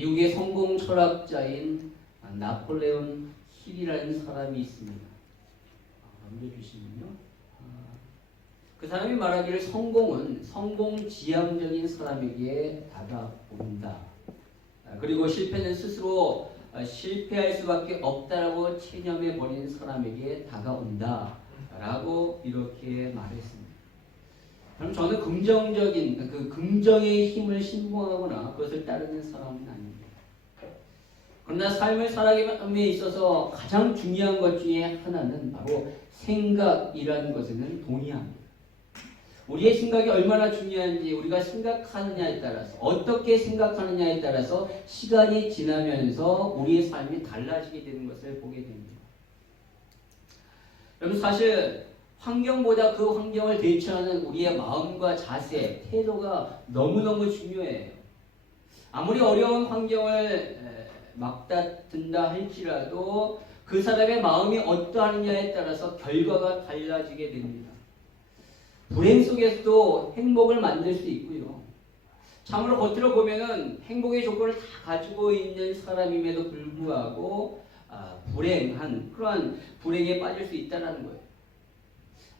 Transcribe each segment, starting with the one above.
미국의 성공 철학자인 나폴레온 힐이라는 사람이 있습니다. 넘겨주시면요. 그 사람이 말하기를 성공은 성공지향적인 사람에게 다가온다. 그리고 실패는 스스로 실패할 수밖에 없다라고 체념해 버린 사람에게 다가온다. 라고 이렇게 말했습니다. 그럼 저는 긍정적인 그 긍정의 힘을 신봉하거나 그것을 따르는 사람은 아닙니다. 그러나 삶을 살아감에 있어서 가장 중요한 것 중에 하나는 바로 생각이라는 것에는 동의합니다. 우리의 생각이 얼마나 중요한지 우리가 생각하느냐에 따라서 어떻게 생각하느냐에 따라서 시간이 지나면서 우리의 삶이 달라지게 되는 것을 보게 됩니다. 여러분 사실 환경보다 그 환경을 대처하는 우리의 마음과 자세, 태도가 너무너무 중요해요. 아무리 어려운 환경을 맞닥든다 할지라도 그 사람의 마음이 어떠하느냐에 따라서 결과가 달라지게 됩니다. 불행 속에서도 행복을 만들 수 있고요. 참으로 겉으로 보면은 행복의 조건을 다 가지고 있는 사람임에도 불구하고 불행한 그러한 불행에 빠질 수 있다는 거예요.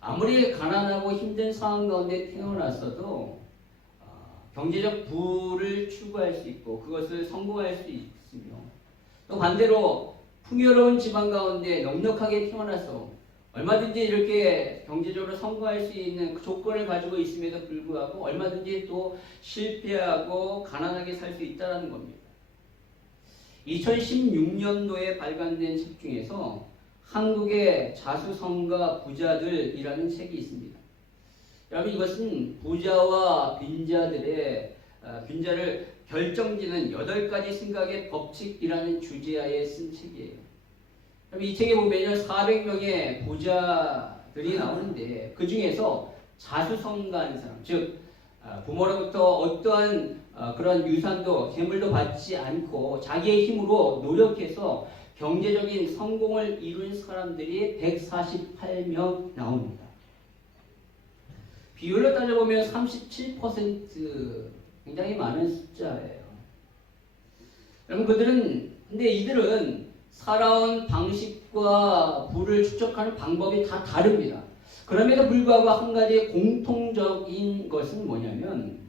아무리 가난하고 힘든 상황 가운데 태어났어도 경제적 부를 추구할 수 있고 그것을 성공할 수 있으며 또 반대로 풍요로운 집안 가운데 넉넉하게 태어나서 얼마든지 이렇게 경제적으로 성공할 수 있는 그 조건을 가지고 있음에도 불구하고 얼마든지 또 실패하고 가난하게 살 수 있다는 겁니다. 2016년도에 발간된 책 중에서 한국의 자수성가 부자들이라는 책이 있습니다. 여러분 이것은 부자와 빈자들의 빈자를 결정짓는 8가지 생각의 법칙이라는 주제하에 쓴 책이에요. 이 책에 보면 400명의 부자들이 나오는데 그 중에서 자수성가한 사람, 즉 부모로부터 어떠한 그런 유산도 재물도 받지 않고 자기의 힘으로 노력해서 경제적인 성공을 이룬 사람들이 148명 나옵니다. 비율로 따져보면 37% 굉장히 많은 숫자예요. 여러분 근데 이들은 살아온 방식과 부를 축적하는 방법이 다 다릅니다. 그럼에도 불구하고 한 가지 공통적인 것은 뭐냐면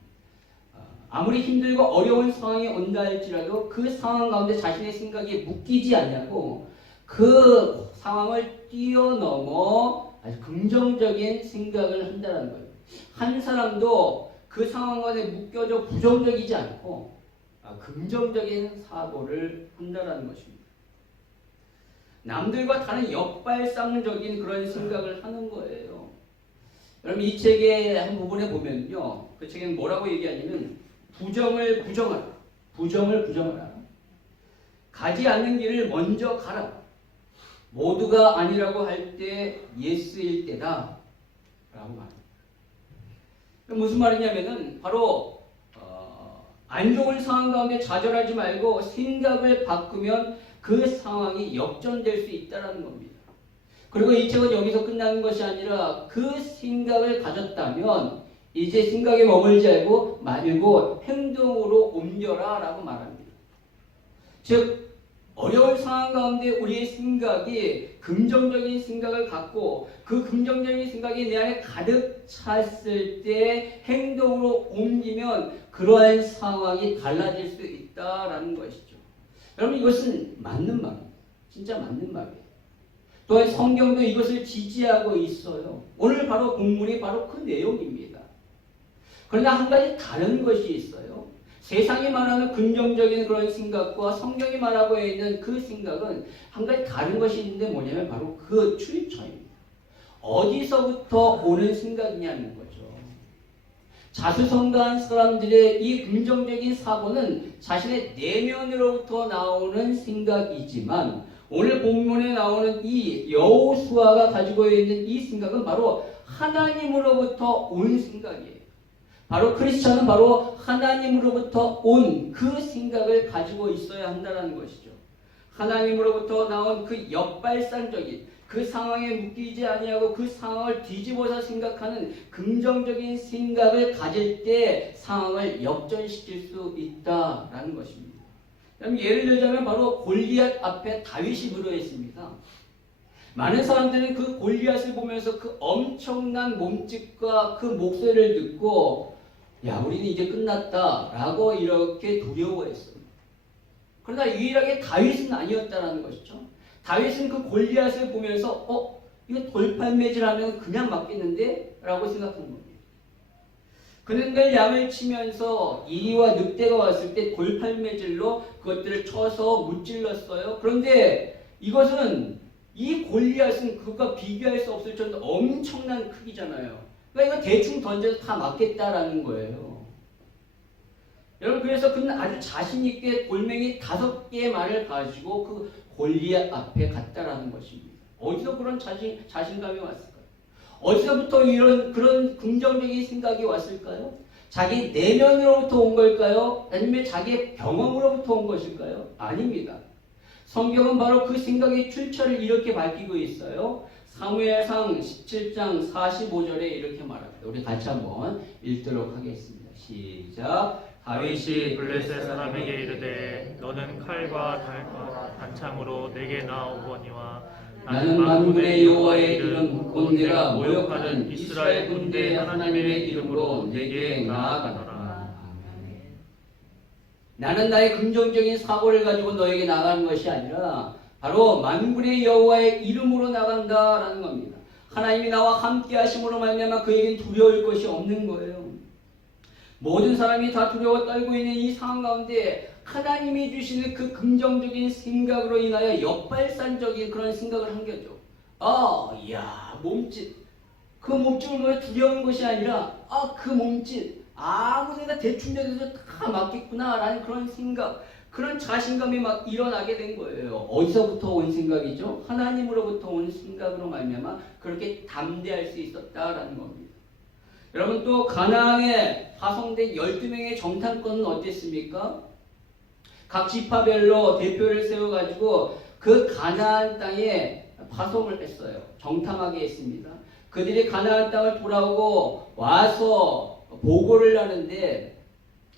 아무리 힘들고 어려운 상황이 온다 할지라도 그 상황 가운데 자신의 생각이 묶이지 않냐고 그 상황을 뛰어넘어 아주 긍정적인 생각을 한다는 거예요. 한 사람도 그 상황 안에 묶여져 부정적이지 않고 긍정적인 사고를 한다는 것입니다. 남들과 다른 역발상적인 그런 생각을 하는 거예요. 여러분 이 책의 한 부분에 보면요. 그 책에는 뭐라고 얘기하냐면 부정을 부정하라. 부정을 부정하라. 가지 않는 길을 먼저 가라. 모두가 아니라고 할 때 예스일 때다. 라고 말합니다. 무슨 말이냐면은 바로 안 좋은 상황 가운데 좌절하지 말고 생각을 바꾸면 그 상황이 역전될 수 있다는 겁니다. 그리고 이 책은 여기서 끝나는 것이 아니라 그 생각을 가졌다면 이제 생각에 머물지 말고 행동으로 옮겨라 라고 말합니다. 즉 어려운 상황 가운데 우리의 생각이 긍정적인 생각을 갖고 그 긍정적인 생각이 내 안에 가득 찼을 때 행동으로 옮기면 그러한 상황이 달라질 수 있다라는 것이죠. 여러분 이것은 맞는 말입니다. 진짜 맞는 말이에요. 또한 성경도 이것을 지지하고 있어요. 오늘 바로 본문이 바로 그 내용입니다. 그러나 한 가지 다른 것이 있어요. 세상이 말하는 긍정적인 그런 생각과 성경이 말하고 있는 그 생각은 한 가지 다른 것이 있는데 뭐냐면 바로 그 출처입니다. 어디서부터 오는 생각이냐는 거죠. 자수성가한 사람들의 이 긍정적인 사고는 자신의 내면으로부터 나오는 생각이지만 오늘 본문에 나오는 이 여호수아가 가지고 있는 이 생각은 바로 하나님으로부터 온 생각이에요. 바로 크리스천은 바로 하나님으로부터 온 그 생각을 가지고 있어야 한다는 것이죠. 하나님으로부터 나온 그 역발상적인 그 상황에 묶이지 아니하고 그 상황을 뒤집어서 생각하는 긍정적인 생각을 가질 때 상황을 역전시킬 수 있다라는 것입니다. 그럼 예를 들자면 바로 골리앗 앞에 다윗이 들어 있습니다. 많은 사람들은 그 골리앗을 보면서 그 엄청난 몸집과 그 목소리를 듣고 야, 우리는 이제 끝났다라고 이렇게 두려워했어요. 그러나 유일하게 다윗은 아니었다라는 것이죠. 다윗은 그 골리앗을 보면서 이거 돌팔매질하면 그냥 맞겠는데? 라고 생각한 겁니다. 그는 늘 양을 치면서 이리와 늑대가 왔을 때 돌팔매질로 그것들을 쳐서 무찔렀어요. 그런데 이것은 이 골리앗은 그것과 비교할 수 없을 정도로 엄청난 크기잖아요. 그러니까 이거 대충 던져서 다 맞겠다라는 거예요. 여러분, 그래서 그는 아주 자신있게 돌멩이 5개의 말을 가지고 그 골리앗 앞에 갔다라는 것입니다. 어디서 그런 자신감이 왔을까요? 어디서부터 그런 긍정적인 생각이 왔을까요? 자기 내면으로부터 온 걸까요? 아니면 자기의 경험으로부터 온 것일까요? 아닙니다. 성경은 바로 그 생각의 출처를 이렇게 밝히고 있어요. 사무엘상 17장 45절에 이렇게 말합니다. 우리 같이 한번 읽도록 하겠습니다. 시작. 다윗이 블레셋 사람에게 이르되 너는 칼과 단창으로 내게 나오거니와 나는 만군의 여호와의 이름 곧 내가 모욕하는 이스라엘 군대 하나님의 이름으로 내게 나아가노라. 나는 나의 긍정적인 사고를 가지고 너에게 나가는 것이 아니라 바로 만군의 여호와의 이름으로 나간다라는 겁니다. 하나님이 나와 함께 하심으로 말미암아 그에겐 두려울 것이 없는 거예요. 모든 사람이 다 두려워 떨고 있는 이 상황 가운데 하나님이 주시는 그 긍정적인 생각으로 인하여 역발산적인 그런 생각을 한 거죠. 몸짓. 그 몸집을 보며 두려운 것이 아니라 그 몸짓. 아무데나 대충 대서 다 맞겠구나 라는 그런 생각, 그런 자신감이 막 일어나게 된 거예요. 어디서부터 온 생각이죠? 하나님으로부터 온 생각으로 말미암아 그렇게 담대할 수 있었다라는 겁니다. 여러분, 또 가나안에 파송된 12명의 정탐꾼은 어땠습니까? 각 지파별로 대표를 세워가지고 그 가나안 땅에 파송을 했어요. 정탐하게 했습니다. 그들이 가나안 땅을 돌아오고 와서 보고를 하는데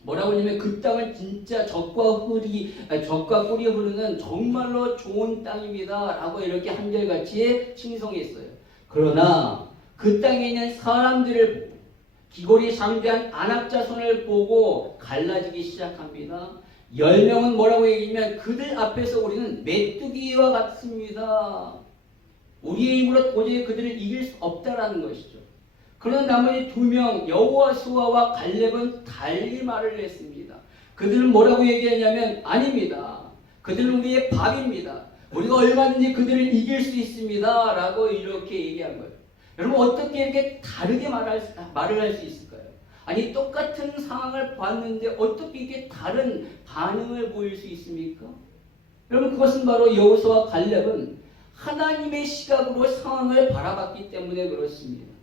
뭐라고 하냐면 그 땅은 진짜 젖과 꿀이 흐르는 정말로 좋은 땅입니다 라고 이렇게 한결같이 칭송했어요. 그러나 그 땅에 있는 사람들을 보고 기골이 장대한 안압자손을 보고 갈라지기 시작합니다. 10명은 뭐라고 얘기하면 그들 앞에서 우리는 메뚜기와 같습니다. 우리의 힘으로 도저히 그들을 이길 수 없다라는 것이죠. 그런 나머지 2명 여호수아와 갈렙은 달리 말을 했습니다. 그들은 뭐라고 얘기하냐면 아닙니다. 그들은 우리의 밥입니다. 우리가 얼마든지 그들을 이길 수 있습니다 라고 이렇게 얘기한 거예요. 여러분, 어떻게 이렇게 다르게 말을 할 수 있을까요? 아니, 똑같은 상황을 봤는데 어떻게 이게 다른 반응을 보일 수 있습니까? 여러분, 그것은 바로 여호수아와 갈렙은 하나님의 시각으로 상황을 바라봤기 때문에 그렇습니다.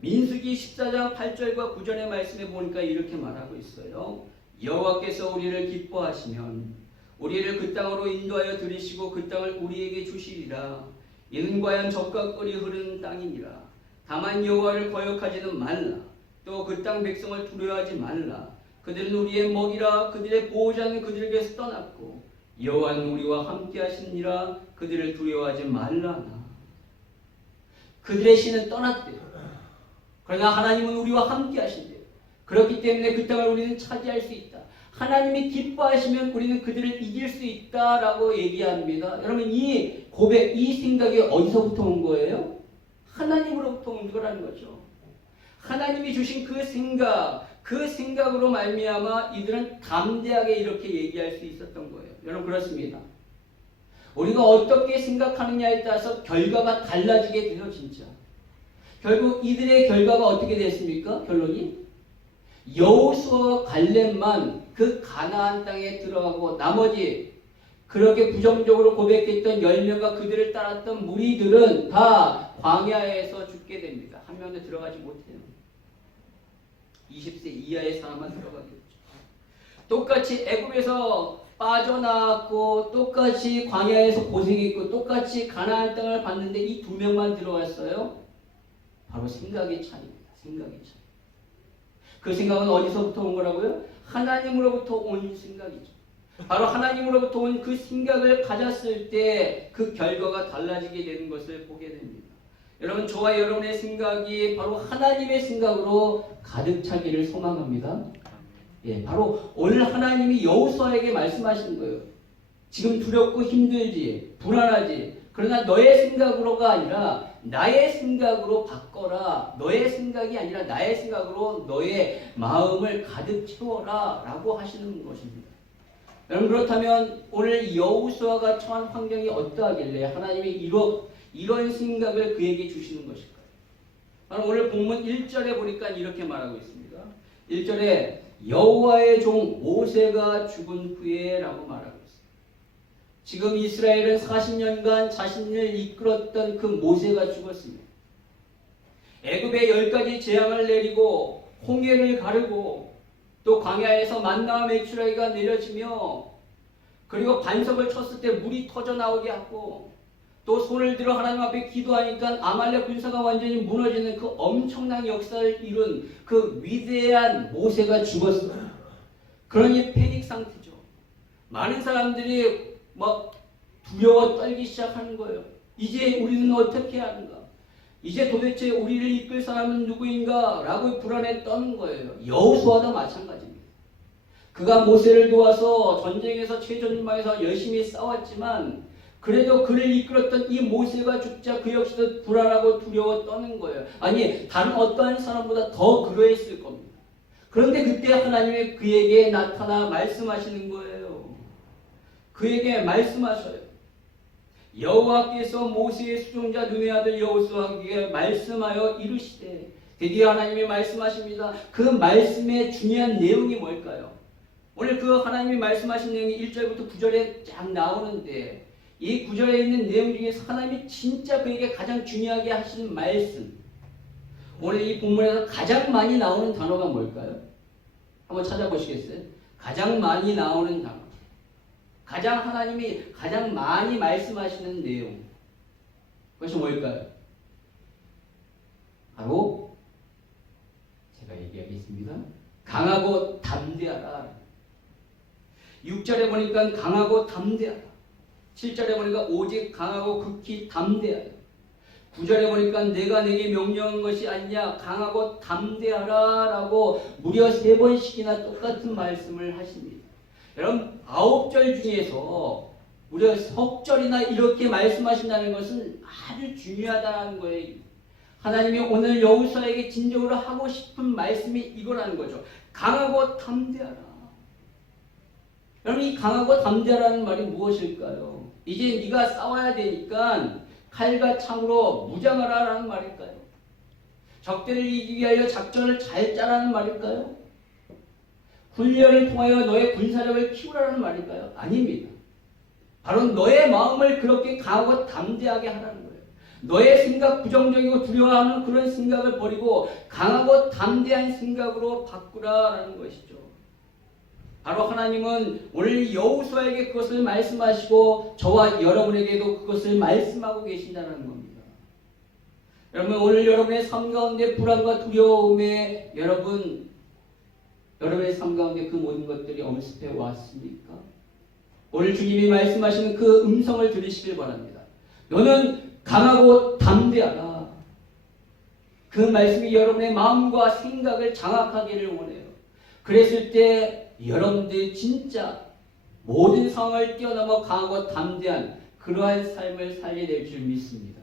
민수기 14장 8절과 9절의 말씀에 보니까 이렇게 말하고 있어요. 여호와께서 우리를 기뻐하시면 우리를 그 땅으로 인도하여 들이시고 그 땅을 우리에게 주시리라. 이는 과연 젖과 꿀이 흐르는 땅이니라. 다만 여호와를 거역하지는 말라. 또 그 땅 백성을 두려워하지 말라. 그들은 우리의 먹이라. 그들의 보호자는 그들에게서 떠났고 여호와는 우리와 함께 하시니라. 그들을 두려워하지 말라. 그들의 신은 떠났대요. 그러나 하나님은 우리와 함께 하신대요. 그렇기 때문에 그 땅을 우리는 차지할 수 있다. 하나님이 기뻐하시면 우리는 그들을 이길 수 있다라고 얘기합니다. 여러분, 이 고백, 이 생각이 어디서부터 온 거예요? 하나님으로부터 온 거라는 거죠. 하나님이 주신 그 생각으로 말미암아 이들은 담대하게 이렇게 얘기할 수 있었던 거예요. 여러분, 그렇습니다. 우리가 어떻게 생각하느냐에 따라서 결과가 달라지게 돼요, 진짜. 결국 이들의 결과가 어떻게 됐습니까? 결론이 여호수아와 갈렙만 그 가나안 땅에 들어가고 나머지 그렇게 부정적으로 고백했던 10명과 그들을 따랐던 무리들은 다 광야에서 죽게 됩니다. 한 명도 들어가지 못해요. 20세 이하의 사람만 들어가겠죠. 똑같이 애굽에서 빠져나왔고 똑같이 광야에서 고생했고 똑같이 가나안 땅을 봤는데 이 2명만 들어갔어요. 바로 생각의 차이입니다. 생각의 차이. 그 생각은 어디서부터 온 거라고요? 하나님으로부터 온 생각이죠. 바로 하나님으로부터 온 그 생각을 가졌을 때 그 결과가 달라지게 되는 것을 보게 됩니다. 여러분, 저와 여러분의 생각이 바로 하나님의 생각으로 가득 차기를 소망합니다. 예, 바로 오늘 하나님이 여호수아에게 말씀하시는 거예요. 지금 두렵고 힘들지, 불안하지. 그러나 너의 생각으로가 아니라 나의 생각으로 바꿔라. 너의 생각이 아니라 나의 생각으로 너의 마음을 가득 채워라 라고 하시는 것입니다. 여러분, 그렇다면 오늘 여호수아가 처한 환경이 어떠하길래 하나님이 이런 생각을 그에게 주시는 것일까요? 바로 오늘 본문 1절에 보니까 이렇게 말하고 있습니다. 1절에 여호와의 종 모세가 죽은 후에 라고 말하고 있습니다. 지금 이스라엘은 40년간 자신을 이끌었던 그 모세가 죽었습니다. 애굽에 10가지 재앙을 내리고 홍해를 가르고 또 광야에서 만나와 메추라기가 내려지며 그리고 반석을 쳤을 때 물이 터져 나오게 하고 또 손을 들어 하나님 앞에 기도하니까 아말렉 군사가 완전히 무너지는 그 엄청난 역사를 이룬 그 위대한 모세가 죽었어요. 그러니 패닉 상태죠. 많은 사람들이 막 두려워 떨기 시작하는 거예요. 이제 우리는 어떻게 하는가? 이제 도대체 우리를 이끌 사람은 누구인가? 라고 불안에 떠는 거예요. 여호수아도 마찬가지입니다. 그가 모세를 도와서 전쟁에서 최전방에서 열심히 싸웠지만 그래도 그를 이끌었던 이 모세가 죽자 그 역시도 불안하고 두려워 떠는 거예요. 아니, 다른 어떠한 사람보다 더 그러했을 겁니다. 그런데 그때 하나님이 그에게 나타나 말씀하시는 거예요. 그에게 말씀하셔요. 여호와께서 모세의 수종자 눈의 아들 여호수아에게 말씀하여 이르시되, 드디어 하나님이 말씀하십니다. 그 말씀의 중요한 내용이 뭘까요? 오늘 그 하나님이 말씀하신 내용이 1절부터 9절에 쫙 나오는데 이 9절에 있는 내용 중에서 하나님이 진짜 그에게 가장 중요하게 하신 말씀, 오늘 이 본문에서 가장 많이 나오는 단어가 뭘까요? 한번 찾아보시겠어요? 가장 많이 나오는 단어, 하나님이 가장 많이 말씀하시는 내용, 그것이 뭘까요? 바로 제가 얘기하겠습니다. 강하고 담대하라. 6절에 보니까 강하고 담대하라. 7절에 보니까 오직 강하고 극히 담대하라. 9절에 보니까 내가 내게 명령한 것이 아니냐, 강하고 담대하라 라고 무려 3번씩이나 똑같은 말씀을 하십니다. 여러분, 9절 중에서 무려 석절이나 이렇게 말씀하신다는 것은 아주 중요하다는 거예요. 하나님이 오늘 여호수아에게 진정으로 하고 싶은 말씀이 이거라는 거죠. 강하고 담대하라. 여러분, 이 강하고 담대하라는 말이 무엇일까요? 이제 네가 싸워야 되니까 칼과 창으로 무장하라라는 말일까요? 적대를 이기기 위하여 작전을 잘 짜라는 말일까요? 훈련을 통하여 너의 군사력을 키우라는 말일까요? 아닙니다. 바로 너의 마음을 그렇게 강하고 담대하게 하라는 거예요. 너의 생각, 부정적이고 두려워하는 그런 생각을 버리고 강하고 담대한 생각으로 바꾸라라는 것이죠. 바로 하나님은 오늘 여호수아에게 그것을 말씀하시고 저와 여러분에게도 그것을 말씀하고 계신다는 겁니다. 여러분, 오늘 여러분의 삶 가운데 불안과 두려움에 여러분의 삶 가운데 그 모든 것들이 엄습해 왔습니까? 오늘 주님이 말씀하시는 그 음성을 들으시길 바랍니다. 너는 강하고 담대하라. 그 말씀이 여러분의 마음과 생각을 장악하기를 원해요. 그랬을 때 여러분들이 진짜 모든 상황을 뛰어넘어 강하고 담대한 그러한 삶을 살게 줄 믿습니다.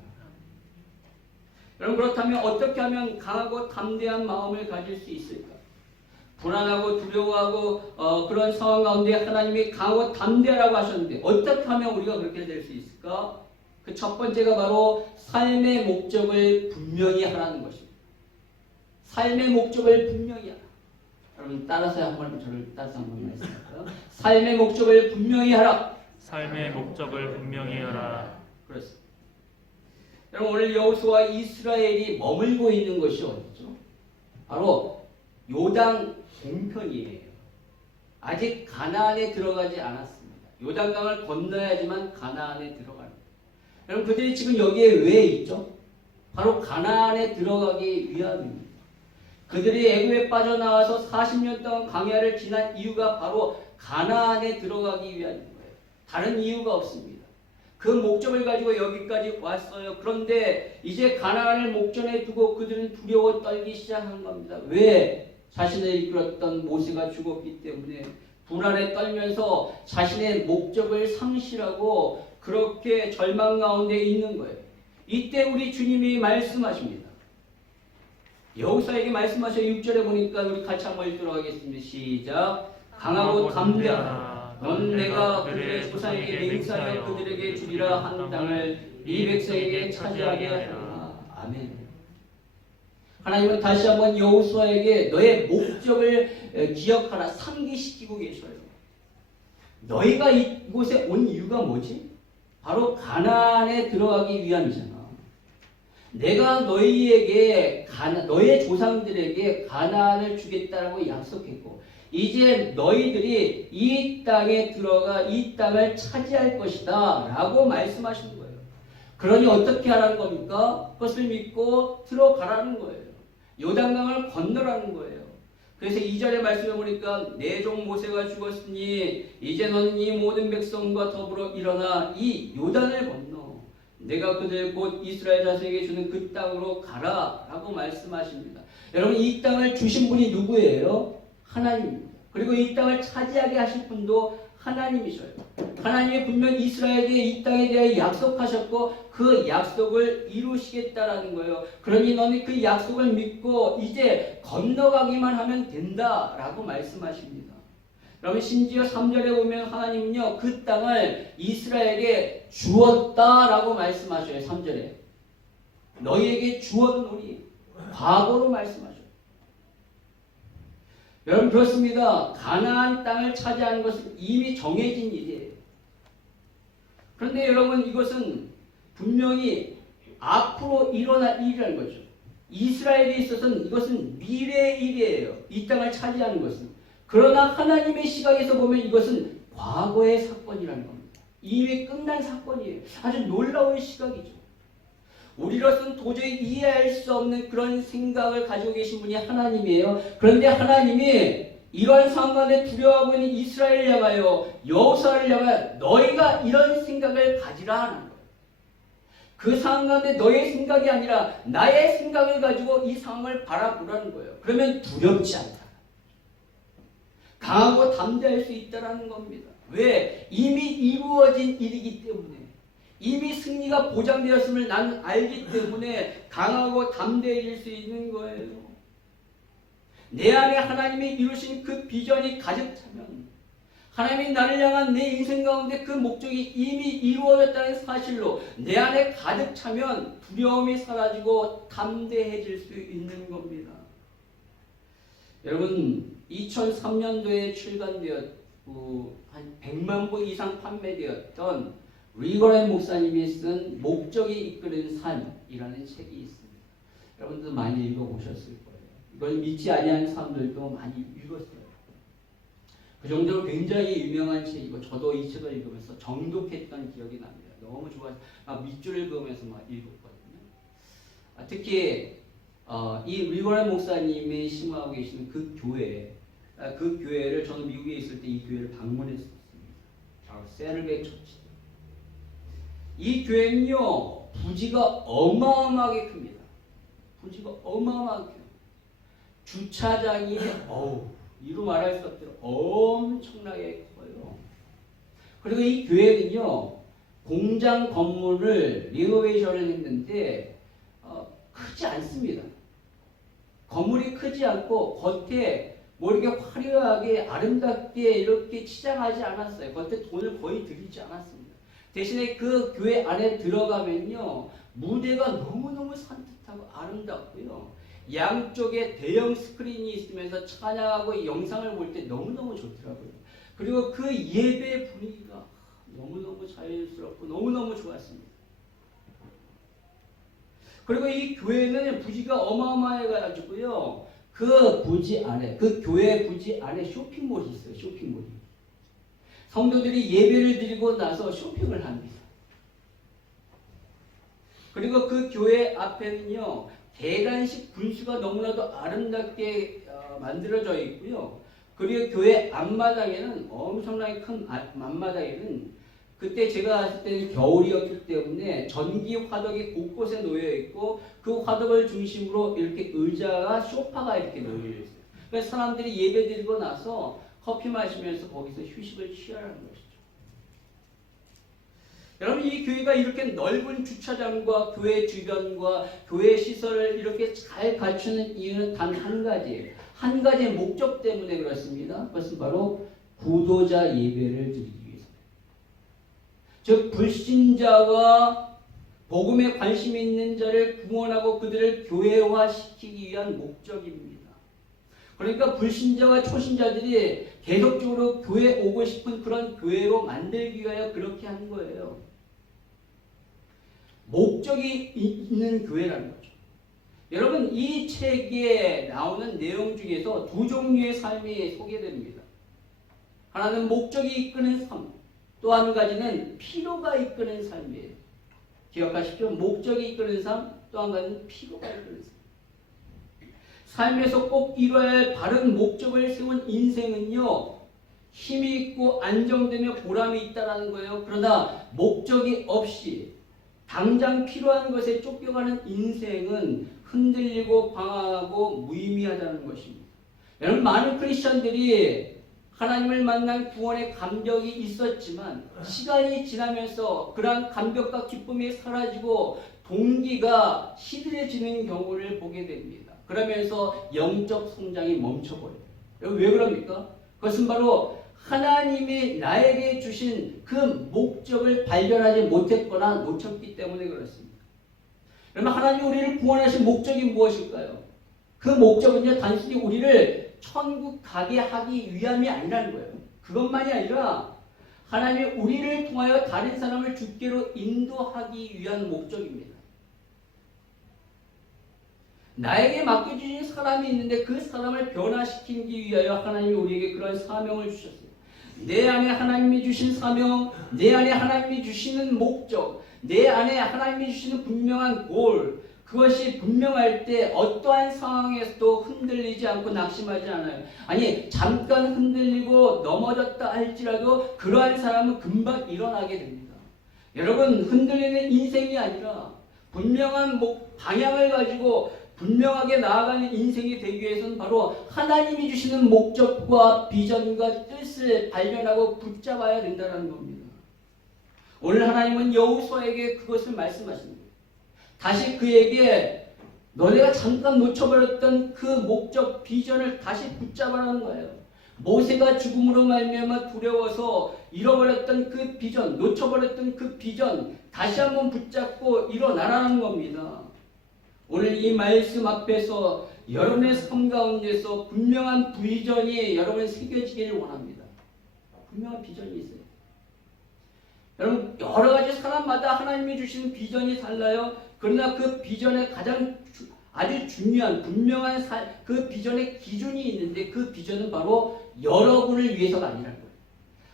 여러분, 그렇다면 어떻게 하면 강하고 담대한 마음을 가질 수 있을까? 불안하고 두려워하고 그런 상황 가운데 하나님이 강하고 담대하라고 하셨는데 어떻게 하면 우리가 그렇게 될 수 있을까? 그 첫 번째가 바로 삶의 목적을 분명히 하라는 것입니다. 삶의 목적을 분명히 하라. 여러분, 따라서 저를 따라서 한번 말씀할까요? 삶의 목적을 분명히 하라. 삶의 목적을 분명히 하라. 그렇습니다. 여러분, 오늘 여호수아와 이스라엘이 머물고 있는 것이 어디죠? 바로 요단 동편이에요. 아직 가나안에 들어가지 않았습니다. 요단강을 건너야지만 가나안에 들어가는. 여러분, 그들이 지금 여기에 왜 있죠? 바로 가나안에 들어가기 위함입니다. 그들이 애굽에 빠져나와서 40년 동안 광야를 지난 이유가 바로 가나안에 들어가기 위한 거예요. 다른 이유가 없습니다. 그 목적을 가지고 여기까지 왔어요. 그런데 이제 가나안을 목전에 두고 그들은 두려워 떨기 시작한 겁니다. 왜? 자신을 이끌었던 모세가 죽었기 때문에 불안에 떨면서 자신의 목적을 상실하고 그렇게 절망 가운데 있는 거예요. 이때 우리 주님이 말씀하십니다. 여호수아에게 말씀하셔. 6절에 보니까 우리 같이 한번 읽도록 하겠습니다. 시작. 강하고 담대하라. 넌 내가 그들의 조상에게 맹세하여 그들에게 주리라 한 땅을 이 백성에게 차지하게 하라. 아멘. 하나님은 다시 한번 여호수아에게 너의 목적을 기억하라 상기시키고 계셔요. 너희가 이곳에 온 이유가 뭐지? 바로 가나안에 들어가기 위함이잖아. 내가 너희에게 너의 조상들에게 가나안을 주겠다라고 약속했고 이제 너희들이 이 땅에 들어가 이 땅을 차지할 것이다 라고 말씀하시는 거예요. 그러니 어떻게 하라는 겁니까? 그것을 믿고 들어가라는 거예요. 요단강을 건너라는 거예요. 그래서 2절의 말씀에 보니까 내 종 모세가 죽었으니 이제 너는 이 모든 백성과 더불어 일어나 이 요단을 건너 내가 그들 곧 이스라엘 자손에게 주는 그 땅으로 가라 라고 말씀하십니다. 여러분 이 땅을 주신 분이 누구예요? 하나님입니다. 그리고 이 땅을 차지하게 하실 분도 하나님이셔요. 하나님이 분명 이스라엘에게 이 땅에 대해 약속하셨고 그 약속을 이루시겠다라는 거예요. 그러니 너는 그 약속을 믿고 이제 건너가기만 하면 된다라고 말씀하십니다. 여러분 심지어 3절에 보면 하나님은요 그 땅을 이스라엘에게 주었다라고 말씀하셔요. 3절에 너희에게 주었노니 과거로 말씀하셔요. 여러분 그렇습니다. 가나안 땅을 차지하는 것은 이미 정해진 일이에요. 그런데 여러분 이것은 분명히 앞으로 일어날 일이라는 거죠. 이스라엘에 있어서는 이것은 미래의 일이에요. 이 땅을 차지하는 것은. 그러나 하나님의 시각에서 보면 이것은 과거의 사건이라는 겁니다. 이미 끝난 사건이에요. 아주 놀라운 시각이죠. 우리로서는 도저히 이해할 수 없는 그런 생각을 가지고 계신 분이 하나님이에요. 그런데 하나님이 이러한 상황에 두려워하고 있는 이스라엘을 향하여 여호수아를 향하여 너희가 이런 생각을 가지라 하는 거예요. 그 상황 가운데 너의 생각이 아니라 나의 생각을 가지고 이 상황을 바라보라는 거예요. 그러면 두렵지 않다. 강하고 담대할 수 있다는 겁니다. 왜? 이미 이루어진 일이기 때문에. 이미 승리가 보장되었음을 나는 알기 때문에 강하고 담대해질 수 있는 거예요. 내 안에 하나님이 이루신 그 비전이 가득 차면 하나님이 나를 향한 내 인생 가운데 그 목적이 이미 이루어졌다는 사실로 내 안에 가득 차면 두려움이 사라지고 담대해질 수 있는 겁니다. 여러분 2003년도에 출간되었고 한 100만 부 이상 판매되었던 리거렌 목사님이 쓴 목적이 이끄는 삶이라는 책이 있습니다. 여러분들 많이 읽어보셨을 거예요. 이걸 믿지 아니하는 사람들도 많이 읽었어요. 그 정도로 굉장히 유명한 책이고 저도 이 책을 읽으면서 정독했던 기억이 납니다. 너무 좋아서 밑줄을 그으면서 막 읽었거든요. 특히 이 리거렌 목사님이 심호하고 계시는 그 교회, 그 교회를 저는 미국에 있을 때 이 교회를 방문했었습니다. 바로 세르베 처치. 이 교회는요 부지가 어마어마하게 큽니다. 부지가 어마어마하게 커요. 주차장이 이루 말할 수 없도록 엄청나게 커요. 그리고 이 교회는요 공장 건물을 리노베이션을 했는데 크지 않습니다. 건물이 크지 않고 겉에 뭐 이렇게 화려하게 아름답게 이렇게 치장하지 않았어요. 겉에 돈을 거의 들이지 않았습니다. 대신에 그 교회 안에 들어가면요 무대가 너무너무 산뜻하고 아름답고요 양쪽에 대형 스크린이 있으면서 찬양하고 영상을 볼 때 너무너무 좋더라고요. 그리고 그 예배 분위기가 너무너무 자연스럽고 너무너무 좋았습니다. 그리고 이 교회는 부지가 어마어마해가지고요 그 부지 안에 그 교회 부지 안에 쇼핑몰이 있어요. 쇼핑몰이. 성도들이 예배를 드리고 나서 쇼핑을 합니다. 그리고 그 교회 앞에는요 대관식 분수가 너무나도 아름답게 만들어져 있고요. 그리고 교회 앞마당에는 엄청나게 큰 앞마당에는 그때 제가 갔을 때는 겨울이었기 때문에 전기 화덕이 곳곳에 놓여 있고 그 화덕을 중심으로 이렇게 의자가 소파가 이렇게 놓여 있어요. 그래서 사람들이 예배 드리고 나서 커피 마시면서 거기서 휴식을 취하라는 것이죠. 여러분 이 교회가 이렇게 넓은 주차장과 교회 주변과 교회 시설을 이렇게 잘 갖추는 이유는 단 한 가지예요. 한 가지의 목적 때문에 그렇습니다. 그것은 바로 구도자 예배를 드리기 위해서. 즉 불신자와 복음에 관심 있는 자를 구원하고 그들을 교회화시키기 위한 목적입니다. 그러니까 불신자와 초신자들이 계속적으로 교회에 오고 싶은 그런 교회로 만들기 위하여 그렇게 하는 거예요. 목적이 있는 교회라는 거죠. 여러분 이 책에 나오는 내용 중에서 두 종류의 삶이 소개됩니다. 하나는 목적이 이끄는 삶, 또 한 가지는 필요가 이끄는 삶이에요. 기억하십시오. 목적이 이끄는 삶, 또 한 가지는 필요가 이끄는 삶. 삶에서 꼭 이뤄야 할 바른 목적을 세운 인생은요, 힘이 있고 안정되며 보람이 있다는 거예요. 그러나 목적이 없이 당장 필요한 것에 쫓겨가는 인생은 흔들리고 방황하고 무의미하다는 것입니다. 여러분 많은 크리스천들이 하나님을 만난 구원의 감격이 있었지만 시간이 지나면서 그러한 감격과 기쁨이 사라지고 동기가 시들해지는 경우를 보게 됩니다. 그러면서 영적 성장이 멈춰버려요. 왜 그럽니까? 그것은 바로 하나님이 나에게 주신 그 목적을 발견하지 못했거나 놓쳤기 때문에 그렇습니다. 그러면 하나님이 우리를 구원하신 목적이 무엇일까요? 그 목적은요 단순히 우리를 천국 가게 하기 위함이 아니라는 거예요. 그것만이 아니라 하나님이 우리를 통하여 다른 사람을 주께로 인도하기 위한 목적입니다. 나에게 맡겨주신 사람이 있는데 그 사람을 변화시키기 위하여 하나님이 우리에게 그런 사명을 주셨어요. 내 안에 하나님이 주신 사명, 내 안에 하나님이 주시는 목적, 내 안에 하나님이 주시는 분명한 골, 그것이 분명할 때 어떠한 상황에서도 흔들리지 않고 낙심하지 않아요. 아니 잠깐 흔들리고 넘어졌다 할지라도 그러한 사람은 금방 일어나게 됩니다. 여러분 흔들리는 인생이 아니라 분명한 방향을 가지고 분명하게 나아가는 인생이 되기 위해서는 바로 하나님이 주시는 목적과 비전과 뜻을 발견하고 붙잡아야 된다는 겁니다. 오늘 하나님은 여호수아에게 그것을 말씀하십니다. 다시 그에게 너네가 잠깐 놓쳐버렸던 그 목적 비전을 다시 붙잡아라는 거예요. 모세가 죽음으로 말미암아 두려워서 잃어버렸던 그 비전, 놓쳐버렸던 그 비전 다시 한번 붙잡고 일어나라는 겁니다. 오늘 이 말씀 앞에서 여러분의 삶 가운데서 분명한 비전이 여러분 새겨지기를 원합니다. 분명한 비전이 있어요. 여러분 여러 가지 사람마다 하나님이 주시는 비전이 달라요. 그러나 그 비전의 가장 아주 중요한 분명한 그 비전의 기준이 있는데 그 비전은 바로 여러분을 위해서가 아니라는 거예요.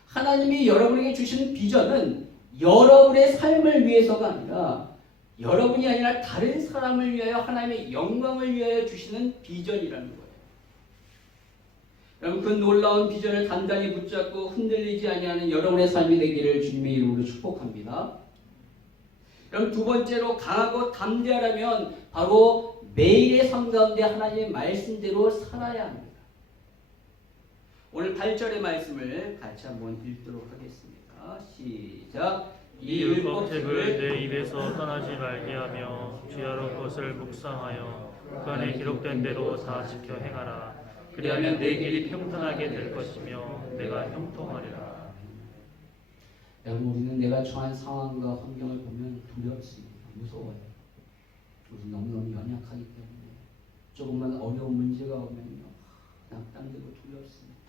하나님이 여러분에게 주시는 비전은 여러분의 삶을 위해서가 아니라 여러분이 아니라 다른 사람을 위하여 하나님의 영광을 위하여 주시는 비전이라는 거예요. 여러분 그 놀라운 비전을 단단히 붙잡고 흔들리지 아니하는 여러분의 삶이 되기를 주님의 이름으로 축복합니다. 여러분 두 번째로 강하고 담대하려면 바로 매일의 삶 가운데 하나님의 말씀대로 살아야 합니다. 오늘 8절의 말씀을 같이 한번 읽도록 하겠습니다. 시작. 이 율법책을 내 입에서 떠나지 말게 하며 주야로 그것을 묵상하여 그 안에 기록된 대로 다 지켜 행하라. 그리하면 내 길이 평탄하게 될 것이며 내가 형통하리라. 여러분 우리는 내가 처한 상황과 환경을 보면 두렵습니다. 무서워요. 우리 너무너무 연약하기 때문에 조금만 어려운 문제가 오면요 낙담되고 두렵습니다.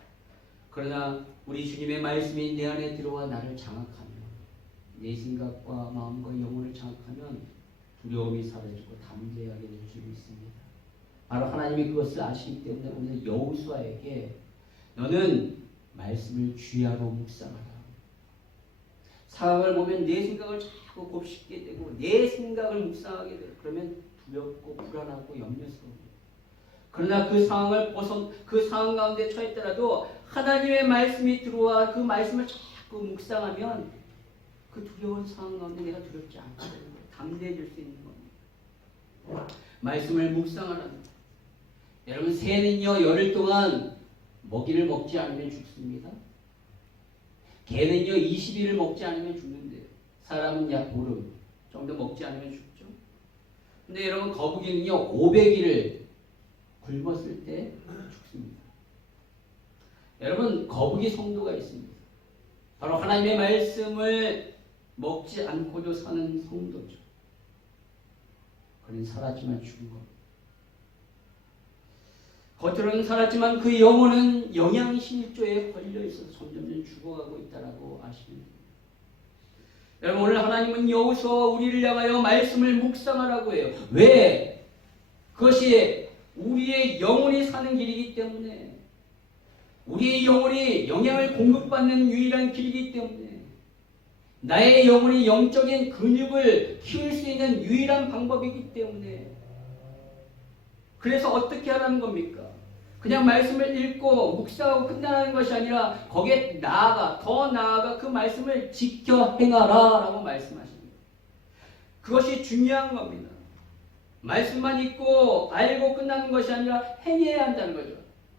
그러나 우리 주님의 말씀이 내 안에 들어와 나를 장악하며 내 생각과 마음과 영혼을 장악하면 두려움이 사라지고 담대하게 될 수 있습니다. 바로 하나님이 그것을 아시기 때문에 오늘 여호수아에게 너는 말씀을 주야로 묵상하라. 상황을 보면 내 생각을 자꾸 곱씹게 되고 내 생각을 묵상하게 돼요. 그러면 두렵고 불안하고 염려스러워요. 그러나 그 상황을 그 상황 가운데 처했더라도 하나님의 말씀이 들어와 그 말씀을 자꾸 묵상하면 그 두려운 상황 가운데 내가 두렵지 않게 되는 거예요. 담대해질 수 있는 겁니다. 말씀을 묵상하라는 거예요. 여러분, 새는요 열흘 동안 먹이를 먹지 않으면 죽습니다. 개는요 20일을 먹지 않으면 죽는데요. 사람은 약 보름 정도 먹지 않으면 죽죠. 근데 여러분, 거북이는요 500일을 굶었을 때 죽습니다. 여러분, 거북이 성도가 있습니다. 바로 하나님의 말씀을 먹지 않고도 사는 성도죠. 그는 살았지만 죽은 겁니다. 겉으로는 살았지만 그 영혼은 영양실조에 걸려 있어서 점점 죽어가고 있다라고 아시면 됩니다. 여러분, 오늘 하나님은 여호수아와 우리를 향하여 말씀을 묵상하라고 해요. 왜? 그것이 우리의 영혼이 사는 길이기 때문에, 우리의 영혼이 영양을 공급받는 유일한 길이기 때문에, 나의 영혼이 영적인 근육을 키울 수 있는 유일한 방법이기 때문에, 그래서 어떻게 하라는 겁니까? 그냥 말씀을 읽고 묵상하고 끝나는 것이 아니라 거기에 더 나아가 그 말씀을 지켜 행하라 라고 말씀하십니다. 그것이 중요한 겁니다. 말씀만 읽고 알고 끝나는 것이 아니라 행해야 한다는 거죠.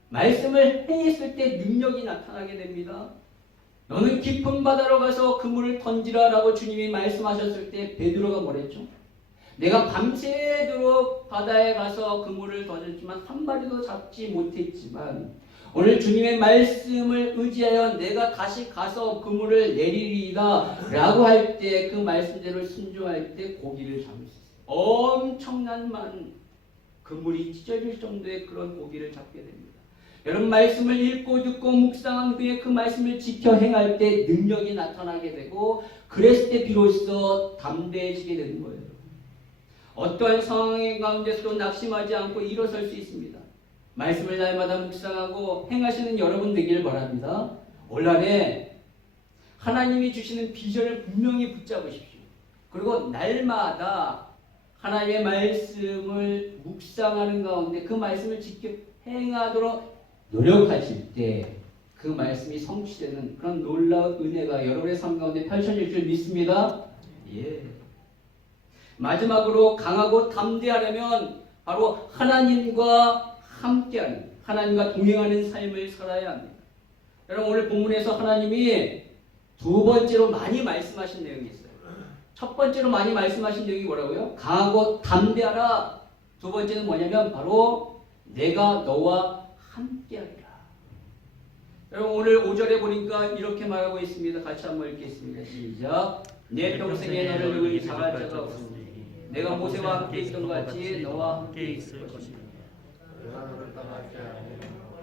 말씀을 행했을 때 능력이 나타나게 됩니다. 너는 깊은 바다로 가서 그물을 던지라 라고 주님이 말씀하셨을 때 베드로가 뭐랬죠? 내가 밤새도록 바다에 가서 그물을 던졌지만 한 마리도 잡지 못했지만 오늘 주님의 말씀을 의지하여 내가 다시 가서 그물을 내리리이다 라고 할 때, 그 말씀대로 순종할 때 고기를 잡을 수 있어요. 엄청난 그물이 찢어질 정도의 그런 고기를 잡게 됩니다. 여러분, 말씀을 읽고 듣고 묵상한 후에 그 말씀을 지켜 행할 때 능력이 나타나게 되고, 그랬을 때 비로소 담대해지게 되는 거예요. 어떠한 상황 가운데서도 낙심하지 않고 일어설 수 있습니다. 말씀을 날마다 묵상하고 행하시는 여러분 되기를 바랍니다. 올 한해 하나님이 주시는 비전을 분명히 붙잡으십시오. 그리고 날마다 하나님의 말씀을 묵상하는 가운데 그 말씀을 지켜 행하도록 노력하실 때 그 말씀이 성취되는 그런 놀라운 은혜가 여러분의 삶 가운데 펼쳐질 줄 믿습니다. 예. 마지막으로 강하고 담대하려면 바로 하나님과 함께하는, 하나님과 동행하는 삶을 살아야 합니다. 여러분, 오늘 본문에서 하나님이 두 번째로 많이 말씀하신 내용이 있어요. 첫 번째로 많이 말씀하신 내용이 뭐라고요? 강하고 담대하라. 두 번째는 뭐냐면 바로 내가 너와 함께하리라. 여러분, 오늘 5절에 보니까 이렇게 말하고 있습니다. 같이 한번 읽겠습니다. 시작. 내 평생에 너를 능히 당할 자가 없으니 내가 모세와 함께 있던 것 같이 너와 함께 있을 것이다.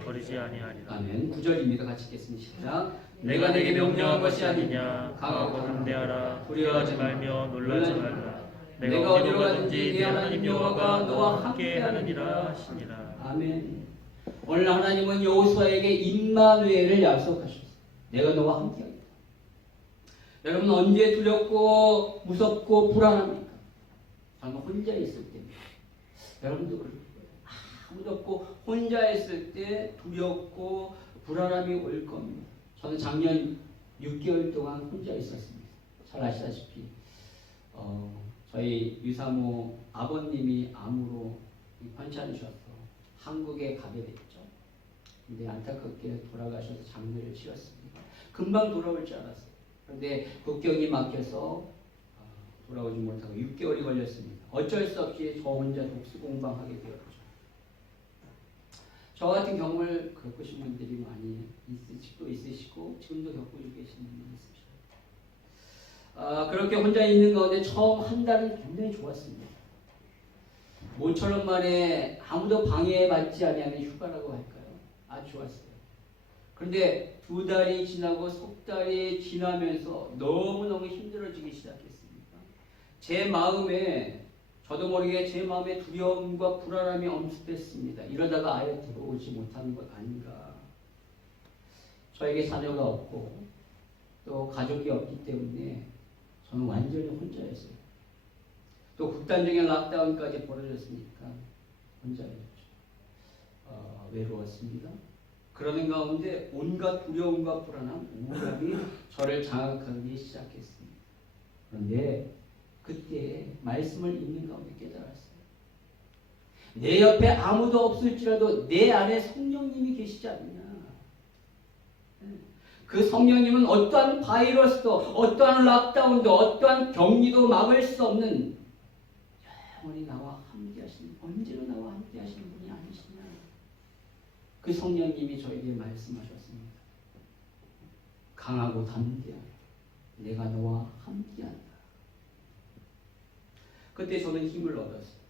버리지 아니하리라. 아멘. 9절입니다. 같이 읽겠습니다. 시작. 내가 내게 명령한 것이 아니냐. 강하고 담대하라. 두려워하지 말며 놀라지 말라. 내가 어디로 가든지 네 하나님 여호와가 너와 함께 하느니라 하시니라. 아멘. 오늘 하나님은 여호수아에게 임마누엘을 약속하셨어요. 내가 너와 함께하겠다. 여러분, 언제 두렵고 무섭고 불안합니까? 정말 혼자 있을 때입니다. 여러분도 그럴 거예요. 아무도 없고 혼자 있을 때 두렵고 불안함이 올 겁니다. 저는 작년 6개월 동안 혼자 있었습니다. 잘 아시다시피 저희 유사모 아버님이 암으로 편찮으셔서 한국에 가게 됐죠. 근데 안타깝게 돌아가셔서 장례를 치렀습니다. 금방 돌아올 줄 알았어요. 그런데 국경이 막혀서 돌아오지 못하고 6개월이 걸렸습니다. 어쩔 수 없이 저 혼자 독수 공방하게 되었죠. 저 같은 경험을 겪으신 분들이 많이 있으시고 지금도 겪고 계시는 분이 있으시죠. 그렇게 혼자 있는 가운데 처음 한 달은 굉장히 좋았습니다. 모처럼 만에 아무도 방해받지 아니하는 휴가라고 할까요? 아주 좋았어요. 그런데 2달이 지나고 석 달이 지나면서 너무너무 힘들어지기 시작했습니다. 제 마음에, 저도 모르게 제 마음에 두려움과 불안함이 엄습했습니다. 이러다가 아예 들어오지 못하는 것 아닌가. 저에게 자녀가 없고 또 가족이 없기 때문에 저는 완전히 혼자였어요. 또 극단적인 락다운까지 벌어졌으니까 혼자였죠. 외로웠습니다. 그러는 가운데 온갖 두려움과 불안함, 우울함이 저를 장악하기 시작했습니다. 그런데 그때 말씀을 읽는 가운데 깨달았어요. 내 옆에 아무도 없을지라도 내 안에 성령님이 계시지 않느냐. 그 성령님은 어떠한 바이러스도, 어떠한 락다운도, 어떠한 격리도 막을 수 없는 영원히 나와 함께 하시는, 언제나 나와 함께 하시는 분이 아니시냐. 그 성령님이 저에게 말씀하셨습니다. 강하고 담대하라. 내가 너와 함께한다. 그때 저는 힘을 얻었어요.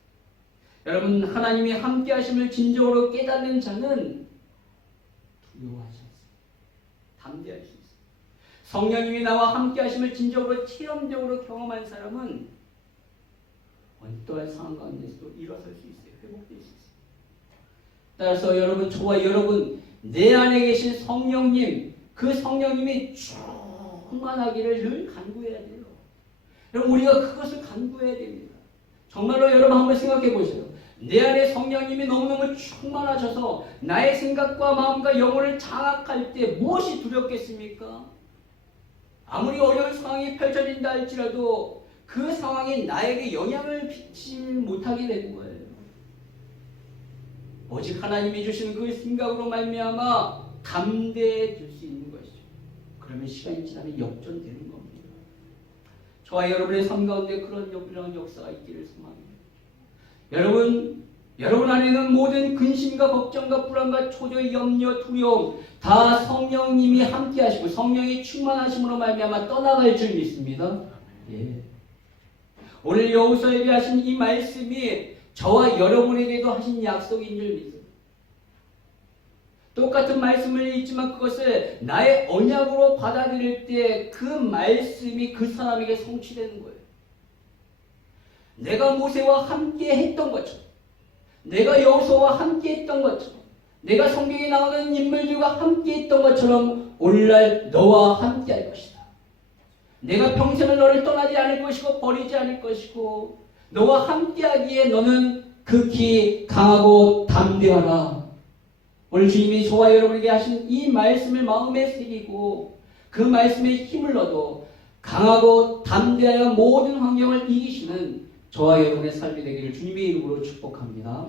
여러분, 하나님이 함께 하심을 진정으로 깨닫는 자는 두려워하지 않습니다. 담대할 수 있어요. 성령님이 나와 함께 하심을 진정으로 체험적으로 경험한 사람은 어떠한 상황 가운데서도 일어설 수 있어요. 회복될 수 있어요. 따라서 여러분, 저와 여러분, 내 안에 계신 성령님, 그 성령님이 충만하기를 늘 간구해야 돼요. 여러분, 우리가 그것을 간구해야 됩니다. 정말로 여러분 한번 생각해 보세요. 내 안에 성령님이 너무너무 충만하셔서 나의 생각과 마음과 영혼을 장악할 때 무엇이 두렵겠습니까? 아무리 어려운 상황이 펼쳐진다 할지라도 그 상황이 나에게 영향을 미치지 못하게 되는 거예요. 오직 하나님이 주시는 그 생각으로 말미암아 담대해질 수 있는 것이죠. 그러면 시간이 지나면 역전되는 겁니다. 저와 여러분의 삶 가운데 그런 역사가 있기를 소망합니다. 여러분 안에는 모든 근심과 걱정과 불안과 초조, 염려, 두려움 다 성령님이 함께 하시고 성령이 충만하심으로 말미암아 떠나갈 줄 믿습니다. 예. 오늘 여호수아에게 하신 이 말씀이 저와 여러분에게도 하신 약속인 줄 믿습니다. 똑같은 말씀을 읽지만 그것을 나의 언약으로 받아들일 때 그 말씀이 그 사람에게 성취되는 거예요. 내가 모세와 함께 했던 것처럼, 내가 여호수아와 함께 했던 것처럼, 내가 성경에 나오는 인물들과 함께 했던 것처럼 오늘날 너와 함께 할 것이다. 내가 평생을 너를 떠나지 않을 것이고 버리지 않을 것이고 너와 함께 하기에 너는 극히 강하고 담대하라. 오늘 주님이 저와 여러분에게 하신 이 말씀을 마음에 새기고 그 말씀에 힘을 얻어 강하고 담대하여 모든 환경을 이기시는 저와 여러분의 삶이 되기를 주님의 이름으로 축복합니다.